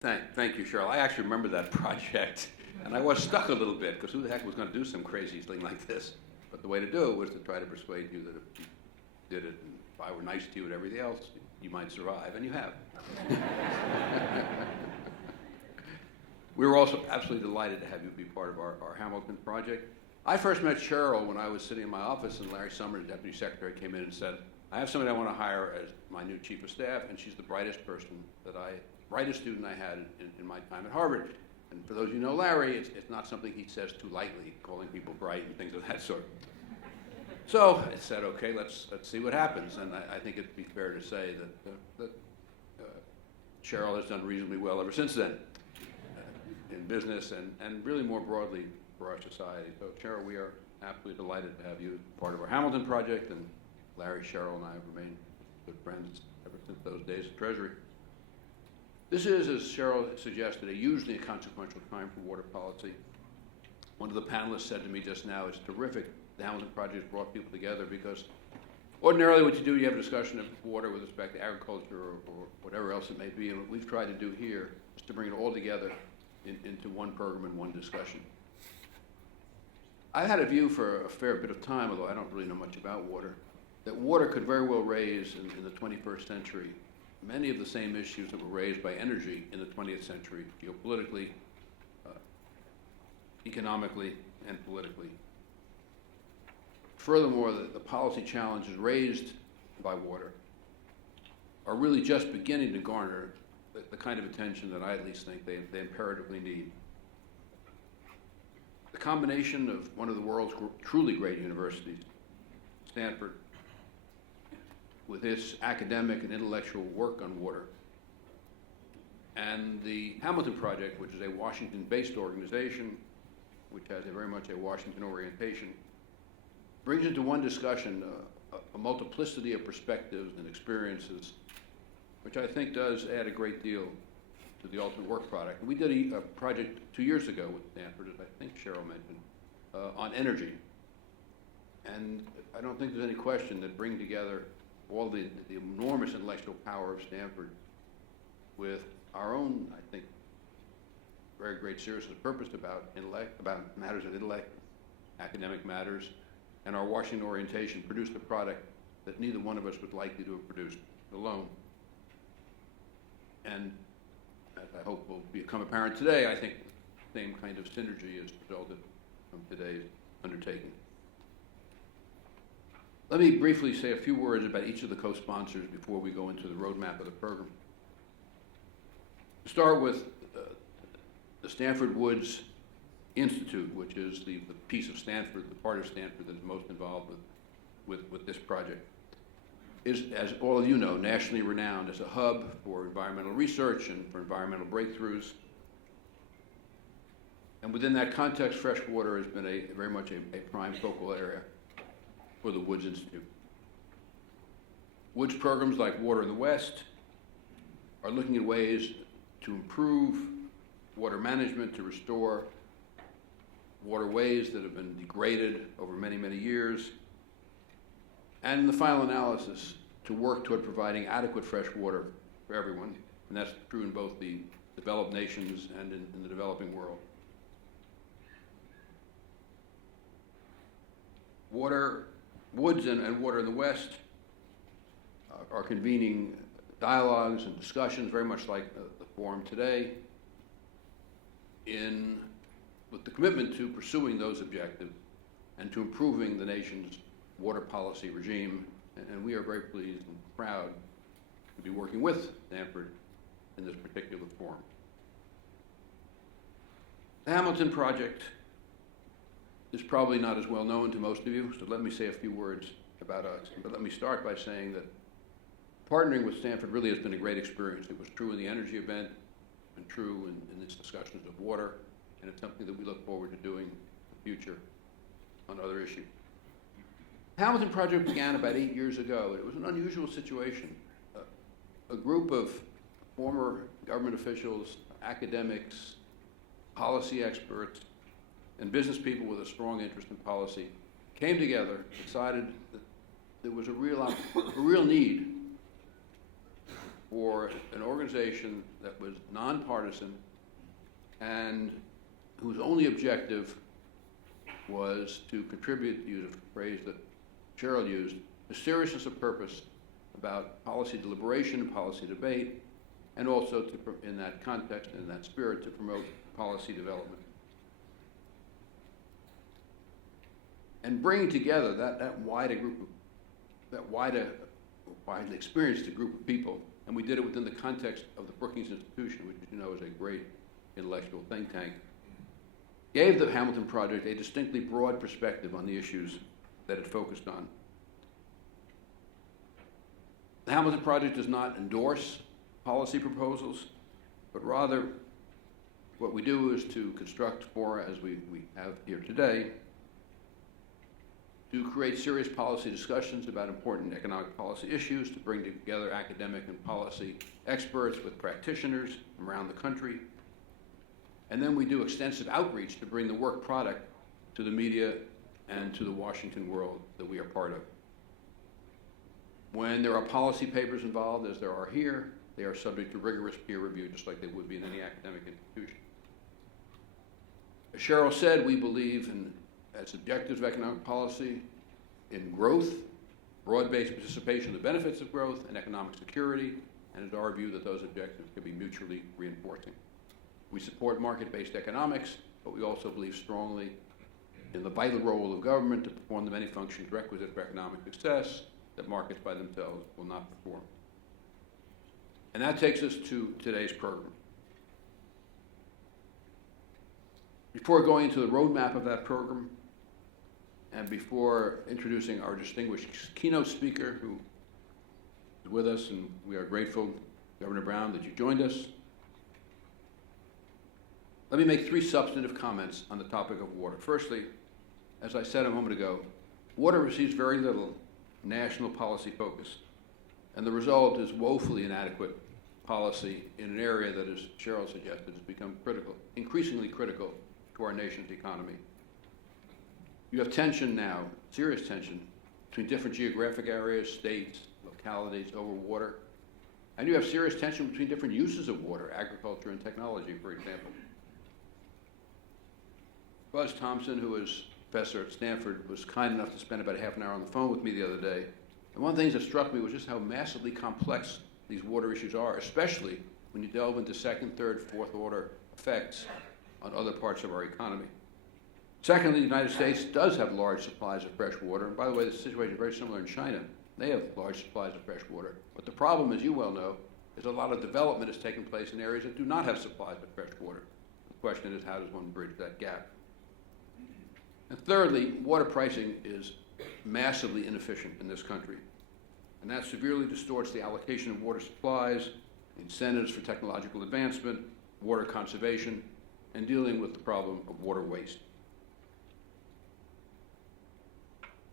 Thank you, Cheryl. I actually remember that project, and I was stuck a little bit, because who the heck was going to do some crazy thing like this? But the way to do it was to try to persuade you that if you did it, and if I were nice to you and everything else, you might survive, and you have. We were also absolutely delighted to have you be part of our Hamilton project. I first met Cheryl when I was sitting in my office, and Larry Summers, Deputy Secretary, came in and said, I have somebody I want to hire as my new Chief of Staff, and she's the brightest student I had in my time at Harvard. And for those of you who know Larry, it's not something he says too lightly, calling people bright and things of that sort. So I said, okay, let's see what happens. And I think it'd be fair to say that Cheryl has done reasonably well ever since then in business and really more broadly for our society. So Cheryl, we are absolutely delighted to have you part of our Hamilton project, and Larry, Cheryl, and I have remained good friends ever since those days at Treasury. This is, as Cheryl suggested, a hugely consequential time for water policy. One of the panelists said to me just now, it's terrific the Hamilton project brought people together, because ordinarily what you do, you have a discussion of water with respect to agriculture or whatever else it may be, and what we've tried to do here is to bring it all together into one program and one discussion. I've had a view for a fair bit of time, although I don't really know much about water, that water could very well raise in the 21st century many of the same issues that were raised by energy in the 20th century, geopolitically, economically, and politically. Furthermore, the policy challenges raised by water are really just beginning to garner the kind of attention that I at least think they imperatively need. The combination of one of the world's truly great universities, Stanford, with its academic and intellectual work on water, and the Hamilton Project, which is a Washington-based organization, which has very much a Washington orientation, brings into one discussion a multiplicity of perspectives and experiences, which I think does add a great deal to the ultimate work product. We did a project 2 years ago with Stanford, as I think Cheryl mentioned, on energy. And I don't think there's any question that bringing together all the enormous intellectual power of Stanford with our own, I think, very great seriousness of purpose about matters of intellect, academic matters, and our Washington orientation produced a product that neither one of us was likely to have produced alone. And as I hope will become apparent today, I think the same kind of synergy has resulted from today's undertaking. Let me briefly say a few words about each of the co-sponsors before we go into the roadmap of the program. To start with the Stanford Woods Institute, which is the piece of Stanford, the part of Stanford that is most involved with this project, is, as all of you know, nationally renowned as a hub for environmental research and for environmental breakthroughs. And within that context, fresh water has been very much a prime focal area for the Woods Institute. Woods programs like Water in the West are looking at ways to improve water management, to restore waterways that have been degraded over many, many years, and in the final analysis, to work toward providing adequate fresh water for everyone. And that's true in both the developed nations and in the developing world. Woods and Water in the West are convening dialogues and discussions, very much like the forum today, with the commitment to pursuing those objectives and to improving the nation's water policy regime. And we are very pleased and proud to be working with Stanford in this particular forum. The Hamilton Project is probably not as well known to most of you, so let me say a few words about us. But let me start by saying that partnering with Stanford really has been a great experience. It was true in the energy event, and true in these discussions of water, and it's something that we look forward to doing in the future on other issues. The Hamilton Project began about 8 years ago. It was an unusual situation. A group of former government officials, academics, policy experts, and business people with a strong interest in policy came together, decided that there was a real need for an organization that was nonpartisan and whose only objective was to contribute, to use a phrase that Cheryl used, to seriousness of purpose about policy deliberation, policy debate, and also to, in that context, in that spirit, to promote policy development. And bringing together that widely experienced group of people, and we did it within the context of the Brookings Institution, which you know is a great intellectual think tank, gave the Hamilton Project a distinctly broad perspective on the issues that it focused on. The Hamilton Project does not endorse policy proposals, but rather what we do is to construct fora, as we have here today, to create serious policy discussions about important economic policy issues, to bring together academic and policy experts with practitioners from around the country. And then we do extensive outreach to bring the work product to the media and to the Washington world that we are part of. When there are policy papers involved, as there are here, they are subject to rigorous peer review, just like they would be in any academic institution. As Cheryl said, we believe in as objectives of economic policy, in growth, broad-based participation in the benefits of growth, and economic security, and it's our view that those objectives can be mutually reinforcing. We support market-based economics, but we also believe strongly in the vital role of government to perform the many functions requisite for economic success that markets by themselves will not perform. And that takes us to today's program. Before going into the roadmap of that program, and before introducing our distinguished keynote speaker who is with us, and we are grateful, Governor Brown, that you joined us, let me make 3 substantive comments on the topic of water. Firstly, as I said a moment ago, water receives very little national policy focus, and the result is woefully inadequate policy in an area that, as Cheryl suggested, has become critical, increasingly critical to our nation's economy. You have tension now, serious tension, between different geographic areas, states, localities over water, and you have serious tension between different uses of water, agriculture and technology, for example. Buzz Thompson, who is professor at Stanford, was kind enough to spend about half an hour on the phone with me the other day. And one of the things that struck me was just how massively complex these water issues are, especially when you delve into second, third, fourth order effects on other parts of our economy. Secondly, the United States does have large supplies of fresh water. And by the way, the situation is very similar in China. They have large supplies of fresh water. But the problem, as you well know, is a lot of development has taken place in areas that do not have supplies of fresh water. The question is, how does one bridge that gap? And thirdly, water pricing is massively inefficient in this country. And that severely distorts the allocation of water supplies, incentives for technological advancement, water conservation, and dealing with the problem of water waste.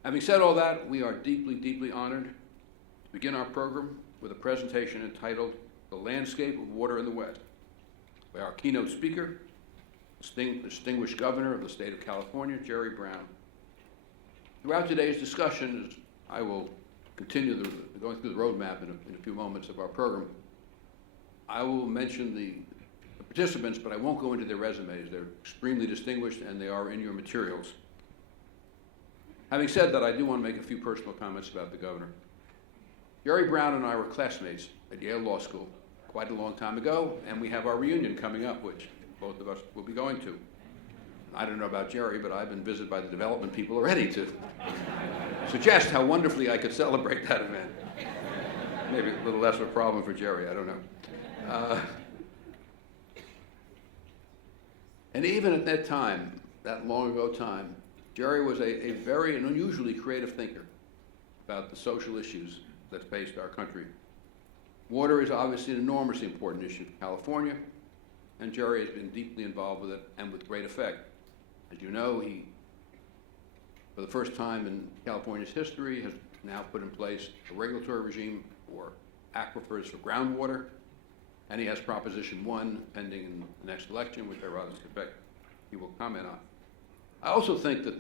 Having said all that, we are deeply, deeply honored to begin our program with a presentation entitled The Landscape of Water in the West by our keynote speaker, distinguished governor of the state of California, Jerry Brown. Throughout today's discussion, as I will continue going through the roadmap in a few moments of our program, I will mention the participants, but I won't go into their resumes. They're extremely distinguished, and they are in your materials. Having said that, I do want to make a few personal comments about the governor. Jerry Brown and I were classmates at Yale Law School quite a long time ago, and we have our reunion coming up, which both of us will be going to. I don't know about Jerry, but I've been visited by the development people already to suggest how wonderfully I could celebrate that event. Maybe a little less of a problem for Jerry, I don't know. And even at that time, that long ago time, Jerry was a very and unusually creative thinker about the social issues that faced our country. Water is obviously an enormously important issue for California, and Jerry has been deeply involved with it and with great effect. As you know, he, for the first time in California's history, has now put in place a regulatory regime for aquifers for groundwater, and he has Proposition 1 pending in the next election, which I rather suspect he will comment on. I also think that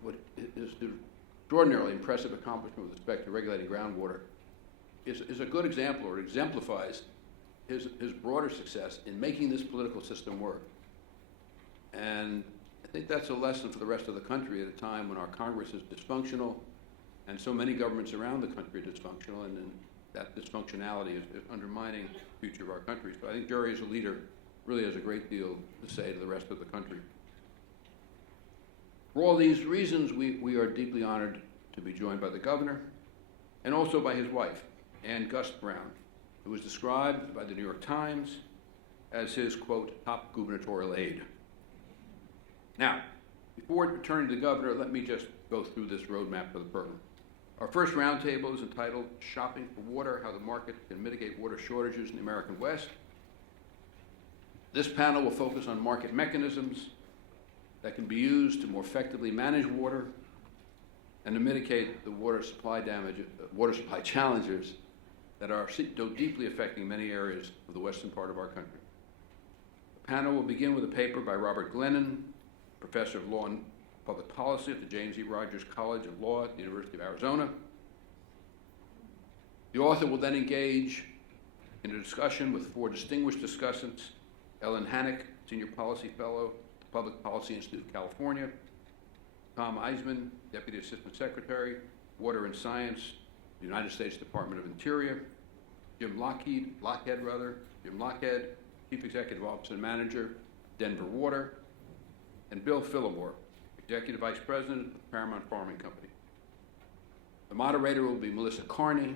what is the extraordinarily impressive accomplishment with respect to regulating groundwater is a good example, or exemplifies his broader success in making this political system work. And I think that's a lesson for the rest of the country at a time when our Congress is dysfunctional and so many governments around the country are dysfunctional, and that dysfunctionality is undermining the future of our country. So I think Jerry, as a leader, really has a great deal to say to the rest of the country. For all these reasons, we are deeply honored to be joined by the governor and also by his wife, Ann Gus Brown, who was described by the New York Times as his, quote, top gubernatorial aide. Now, before turning to the governor, let me just go through this roadmap for the program. Our first roundtable is entitled Shopping for Water, How the Market Can Mitigate Water Shortages in the American West. This panel will focus on market mechanisms that can be used to more effectively manage water and to mitigate the water supply challenges that are so deeply affecting many areas of the western part of our country. The panel will begin with a paper by Robert Glennon, professor of law and public policy at the James E. Rogers College of Law at the University of Arizona. The author will then engage in a discussion with four distinguished discussants: Ellen Hannock, Senior Policy Fellow at the Public Policy Institute of California; Tom Eisman, Deputy Assistant Secretary, Water and Science, United States Department of Interior; Jim Lockhead, Chief Executive Officer and Manager, Denver Water; and Bill Phillimore, Executive Vice President of Paramount Farming Company. The moderator will be Melissa Carney,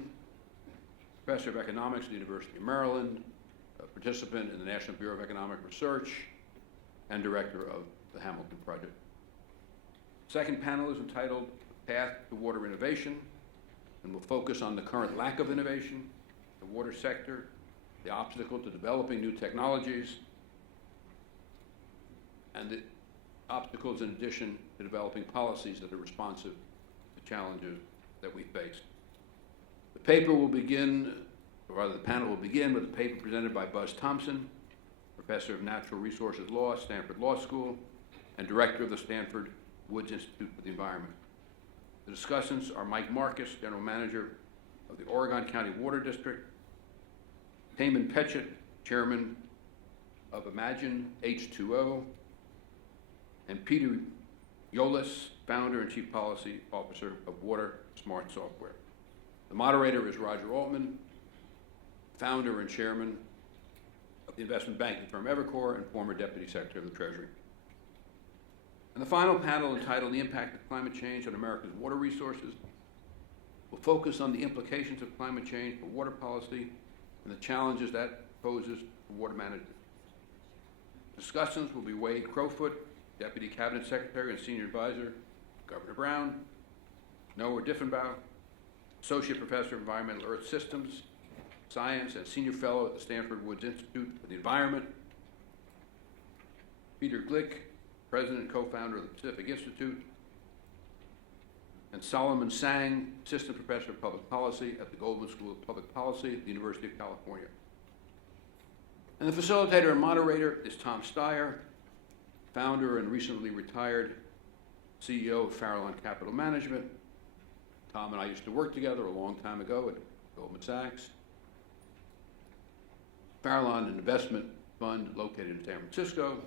Professor of Economics at the University of Maryland, a participant in the National Bureau of Economic Research, and Director of the Hamilton Project. The second panel is entitled Path to Water Innovation, and will focus on the current lack of innovation, the water sector, the obstacle to developing new technologies, and the obstacles in addition to developing policies that are responsive to challenges that we face. The panel will begin with a paper presented by Buzz Thompson, Professor of Natural Resources Law at Stanford Law School and Director of the Stanford Woods Institute for the Environment. The discussants are Mike Marcus, General Manager of the Oregon County Water District; Payman Petchett, Chairman of Imagine H2O; and Peter Yolis, Founder and Chief Policy Officer of Water Smart Software. The moderator is Roger Altman, Founder and Chairman of the investment banking firm Evercore and former Deputy Secretary of the Treasury. And the final panel, entitled The Impact of Climate Change on America's Water Resources, will focus on the implications of climate change for water policy and the challenges that poses for water management. Discussants will be Wade Crowfoot, Deputy Cabinet Secretary and Senior Advisor to Governor Brown; Noah Diffenbaugh, Associate Professor of Environmental Earth Systems Science and Senior Fellow at the Stanford Woods Institute for the Environment; Peter Glick, President and Co-Founder of the Pacific Institute; and Solomon Sang, Assistant Professor of Public Policy at the Goldman School of Public Policy at the University of California. And the facilitator and moderator is Tom Steyer, Founder and recently retired CEO of Farallon Capital Management. Tom and I used to work together a long time ago at Goldman Sachs. Farallon, an investment fund located in San Francisco.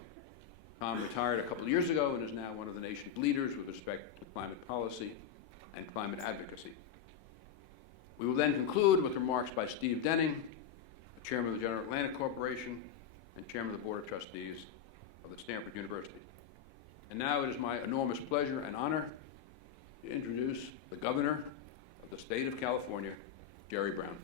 Tom retired a couple of years ago and is now one of the nation's leaders with respect to climate policy and climate advocacy. We will then conclude with remarks by Steve Denning, Chairman of the General Atlantic Corporation and Chairman of the Board of Trustees of the Stanford University. And now it is my enormous pleasure and honor to introduce the Governor of the State of California, Jerry Brown.